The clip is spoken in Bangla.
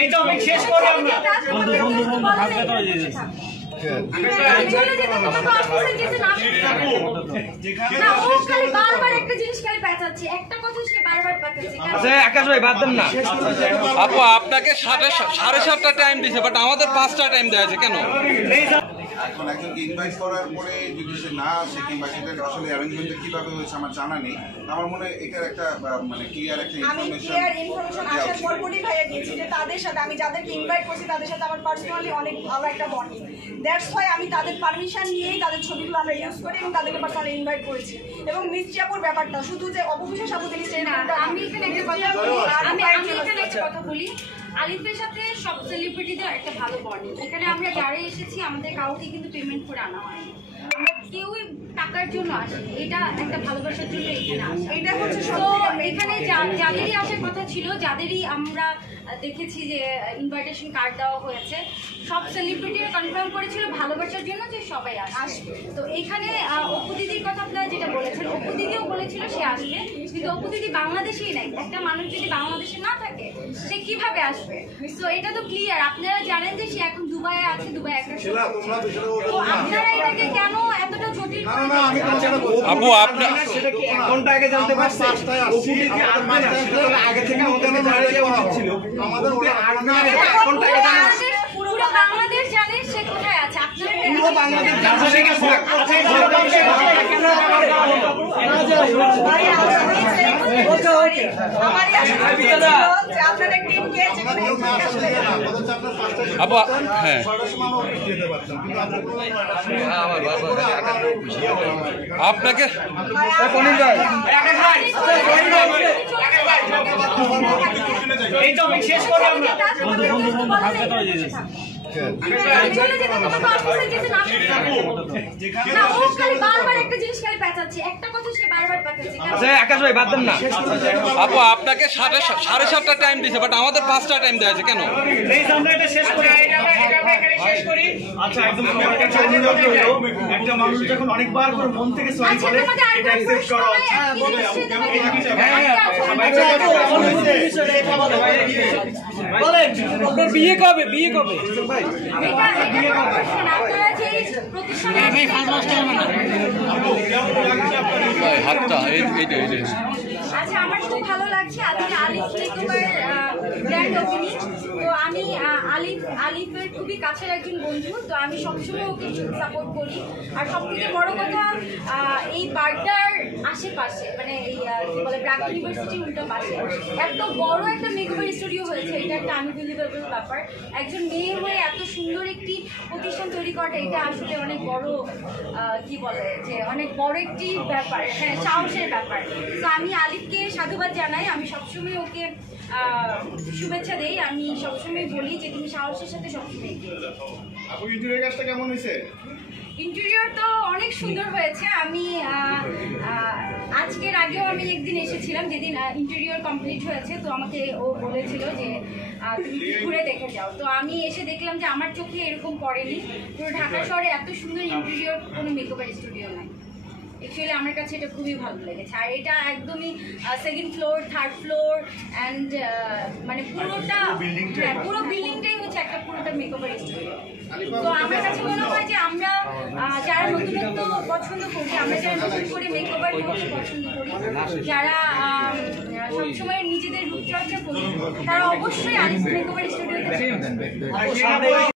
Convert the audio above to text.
এই টপিক শেষ করে আমরা আপু আপনাকে 7:30টা টাইম দিছে, বাট আমাদের 5টা টাইম দেওয়া আছে কেন? এখন একজনকে ইনভাইট করার পরে যদি সে না আসে কিংবা সেটার আসলে অ্যারেঞ্জমেন্টটা কিভাবে হয়েছে আমার জানা নেই। আমার মনে হয় এটার একটা মানে ক্লিয়ার একটা ইনফরমেশন আসার পরপরই ভাইয়া দিয়েছি যে তাদের সাথে আমি যাদেরকে ইনভাইট করছি তাদের সাথে আমার পার্সোনালি অনেক ভালো একটা বন্ডিং। দ্যাটস ওয়াই আমি তাদের পারমিশন নিয়েই তাদের ছবিগুলো আমরা ইউজ করি এবং তাদেরকে পার্সোনালি ইনভাইট করেছি। এবং মিষ্টি আপুর ব্যাপারটা শুধু যে অপবিশ্বাস আপু জিনিসটা আমি এখানে একটা কথা বলি, আলিফের সাথে সব সেলিব্রিটিদের একটা ভালো বন্ডিং। এখানে আমরা যারা এসেছি আমাদের কাউকে কিন্তু পেমেন্ট করে আনা হয়নি, আমরা কেউই টাকার জন্য আসি, এটা একটা ভালোবাসার জন্য এখানে আসি। এটা হচ্ছে এখানে যাদেরই আসার কথা ছিল, যাদেরই আমরা দেখেছি যে ইনভাইটেশন কার্ড দেওয়া হয়েছে, সব সেলিব্রিটিরা কনফার্ম করেছিল ভালোবাসার জন্য যে সবাই আসবে। তো এখানে অপু দিদির কথা আপনারা যেটা বলেছেন, অপু দিদিও বলেছিল সে আসবে, কিন্তু অপু দিদি বাংলাদেশেই নাই। একটা মানুষ যদি বাংলাদেশে না থাকে সে কিভাবে আসবে? তো এটা তো ক্লিয়ার, আপনারা জানেন যে সে এখন দুবাইয়ে আছে, দুবাই একটা। তো আপনারা এটাকে কেন এতটা জটিল? আপু আপনার সেটা কি 1 ঘন্টা আগে জানতে পারছে? অপু দিদি আগে থেকে ওখানে জানিয়ে দেওয়া উচিত ছিল। আমাদের পুরো বাংলাদেশ জানে সে কোথায় আছে। আপনারা পুরো বাংলাদেশ জানে আপু হ্যাঁ আপনাকে এই টপিক শেষ করে আমরা আপু আপনাকে 7:30টা টাইম দিছে, বাট আমাদের 5টা টাইম দেওয়া আছে কেন? আমরা এটা শেষ করি। আচ্ছা, একদম আমার কাছে অনুরোধ রইল, একটা মানুষ যখন অনেকবার করে মন থেকে সরি বলে এটা অ্যাকসেপ্ট করা আপনার বিয়ে কবে? বিয়ে কবে? হাতটা আচ্ছা, আমার খুব ভালো লাগছে আজকে আলিফ মেকওভার ব্র্যান্ড ওপেনিং। তো আমি আলিফের খুবই কাছের একজন বন্ধু, তো আমি সবসময় ওকে সাপোর্ট করি। আর সবথেকে বড় কথা, এই বারটার আশেপাশে মানে এই কি বলে ব্র্যাক ইউনিভার্সিটি উল্টো পাশে এত বড় একটা মেকওভার স্টুডিও হয়েছে, এটা একটা আনবিলিভেবল ব্যাপার। একজন মেয়ে হয়ে এত সুন্দর একটি প্রতিষ্ঠান তৈরি করাটা এটা আসলে অনেক বড় কি বলে যে অনেক বড় একটি ব্যাপার, হ্যাঁ সাহসের ব্যাপার। তো আমি আলিফকে সাধুবাদ জানাই, আমি সবসময় ওকে শুভেচ্ছা দেই। আমি সবসময় বলি যে তুমি সাহসের সাথে সবসময় এগিয়ে যাও। আপু ইন্টেরিয়র কাজটা কেমন হয়েছে? ইন্টেরিয়র তো অনেক সুন্দর হয়েছে। আমি আজকের আগেও আমি একদিন এসেছিলাম যেদিন ইন্টেরিয়র কমপ্লিট হয়েছে, তো আমাকে ও বলেছিল যে তুমি ঘুরে দেখে যাও। তো আমি এসে দেখলাম যে আমার চোখে এরকম পড়েনি। পুরো ঢাকা শহরে এত সুন্দর ইন্টেরিয়র কোনো মেকওভার স্টুডিও নাই। অ্যাকচুয়ালি আমার কাছে এটা খুবই ভালো লেগেছে। আর এটা একদমই 2nd floor 3rd floor and মানে পুরো বিল্ডিংটাই হচ্ছে একটা পুরোটা মেকওভার স্টুডিও। তো আমার কাছে মনে হয় যে আমরা যারা নতুনত্ব পছন্দ করি, আমরা যারা নতুন করে মেকওভার করতে পছন্দ করি, যারা সবসময় নিজেদের রূপচর্চা করি, তারা অবশ্যই আলিফ মেকওভার স্টুডিওতে